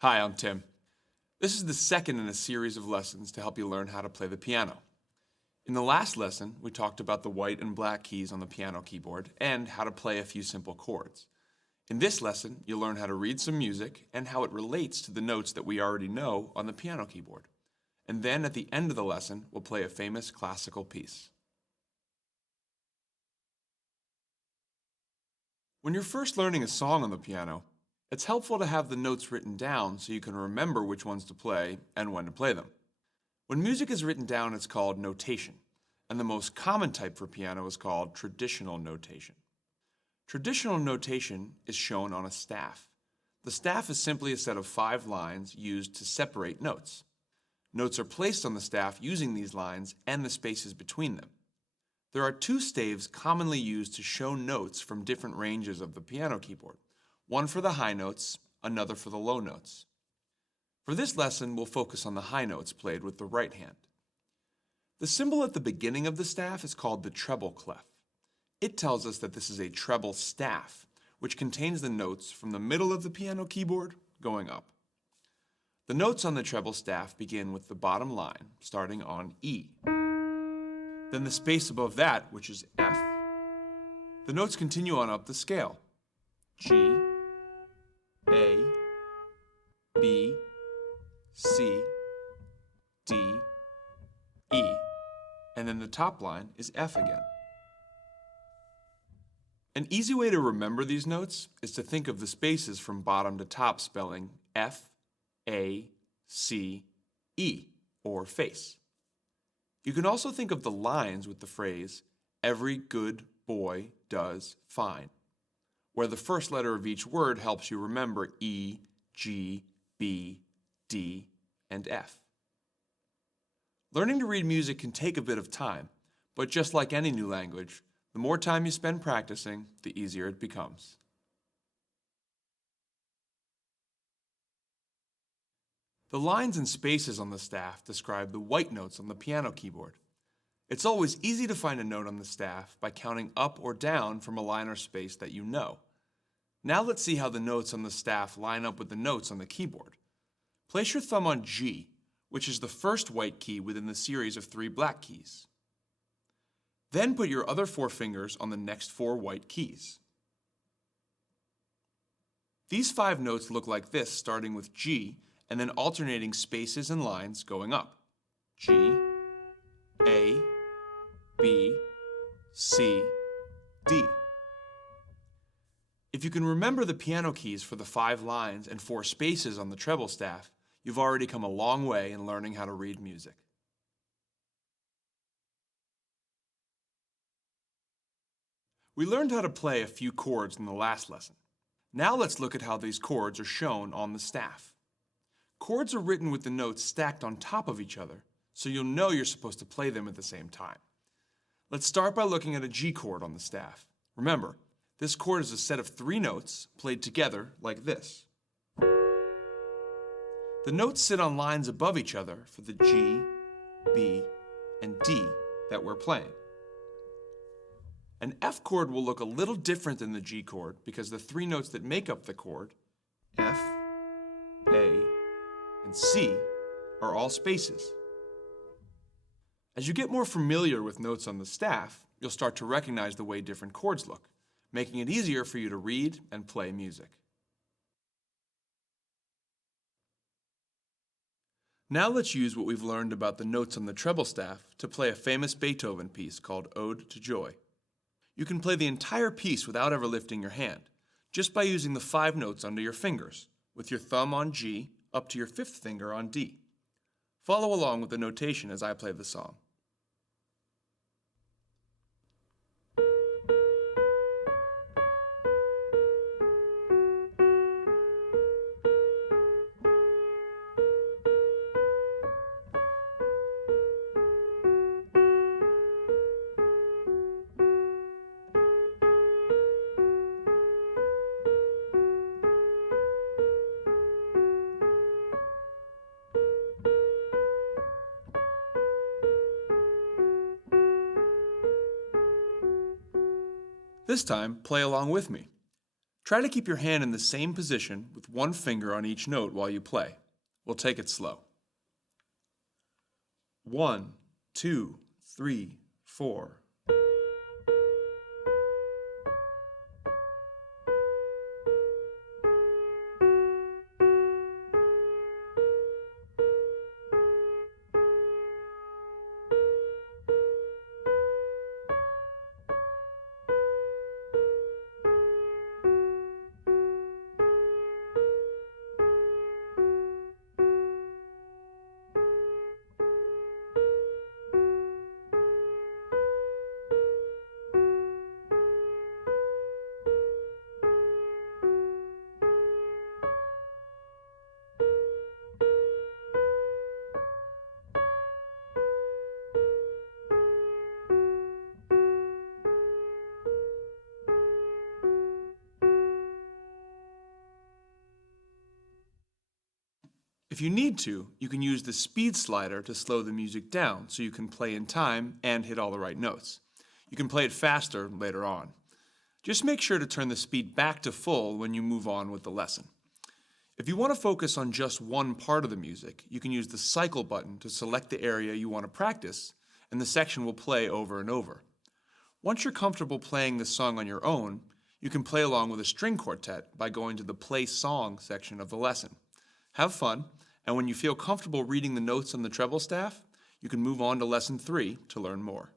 Hi, I'm Tim. This is the second in a series of lessons to help you learn how to play the piano. In the last lesson, we talked about the white and black keys on the piano keyboard and how to play a few simple chords. In this lesson, you'll learn how to read some music and how it relates to the notes that we already know on the piano keyboard. And then at the end of the lesson, we'll play a famous classical piece. When you're first learning a song on the piano, it's helpful to have the notes written down so you can remember which ones to play and when to play them. When music is written down, it's called notation, and the most common type for piano is called traditional notation. Traditional notation is shown on a staff. The staff is simply a set of 5 lines used to separate notes. Notes are placed on the staff using these lines and the spaces between them. There are 2 staves commonly used to show notes from different ranges of the piano keyboard, one for the high notes, another for the low notes. For this lesson, we'll focus on the high notes played with the right hand. The symbol at the beginning of the staff is called the treble clef. It tells us that this is a treble staff, which contains the notes from the middle of the piano keyboard going up. The notes on the treble staff begin with the bottom line, starting on E. Then the space above that, which is F. The notes continue on up the scale. G, A, B, C, D, E, and then the top line is F again. An easy way to remember these notes is to think of the spaces from bottom to top spelling F, A, C, E, or face. You can also think of the lines with the phrase, "Every good boy does fine," where the first letter of each word helps you remember E, G, B, D, and F. Learning to read music can take a bit of time, but just like any new language, the more time you spend practicing, the easier it becomes. The lines and spaces on the staff describe the white notes on the piano keyboard. It's always easy to find a note on the staff by counting up or down from a line or space that you know. Now let's see how the notes on the staff line up with the notes on the keyboard. Place your thumb on G, which is the first white key within the series of 3 black keys. Then put your other 4 fingers on the next 4 white keys. These 5 notes look like this, starting with G and then alternating spaces and lines going up. G, A, B, C, D. If you can remember the piano keys for the 5 lines and 4 spaces on the treble staff, you've already come a long way in learning how to read music. We learned how to play a few chords in the last lesson. Now let's look at how these chords are shown on the staff. Chords are written with the notes stacked on top of each other, so you'll know you're supposed to play them at the same time. Let's start by looking at a G chord on the staff. Remember, this chord is a set of 3 notes played together like this. The notes sit on lines above each other for the G, B, and D that we're playing. An F chord will look a little different than the G chord because the 3 notes that make up the chord, F, A, and C, are all spaces. As you get more familiar with notes on the staff, you'll start to recognize the way different chords look, making it easier for you to read and play music. Now let's use what we've learned about the notes on the treble staff to play a famous Beethoven piece called Ode to Joy. You can play the entire piece without ever lifting your hand, just by using the 5 notes under your fingers, with your thumb on G up to your 5th finger on D. Follow along with the notation as I play the song. This time, play along with me. Try to keep your hand in the same position with one finger on each note while you play. We'll take it slow. 1, 2, 3, 4. If you need to, you can use the speed slider to slow the music down so you can play in time and hit all the right notes. You can play it faster later on. Just make sure to turn the speed back to full when you move on with the lesson. If you want to focus on just one part of the music, you can use the cycle button to select the area you want to practice, and the section will play over and over. Once you're comfortable playing this song on your own, you can play along with a string quartet by going to the Play Song section of the lesson. Have fun, and when you feel comfortable reading the notes on the treble staff, you can move on to Lesson 3 to learn more.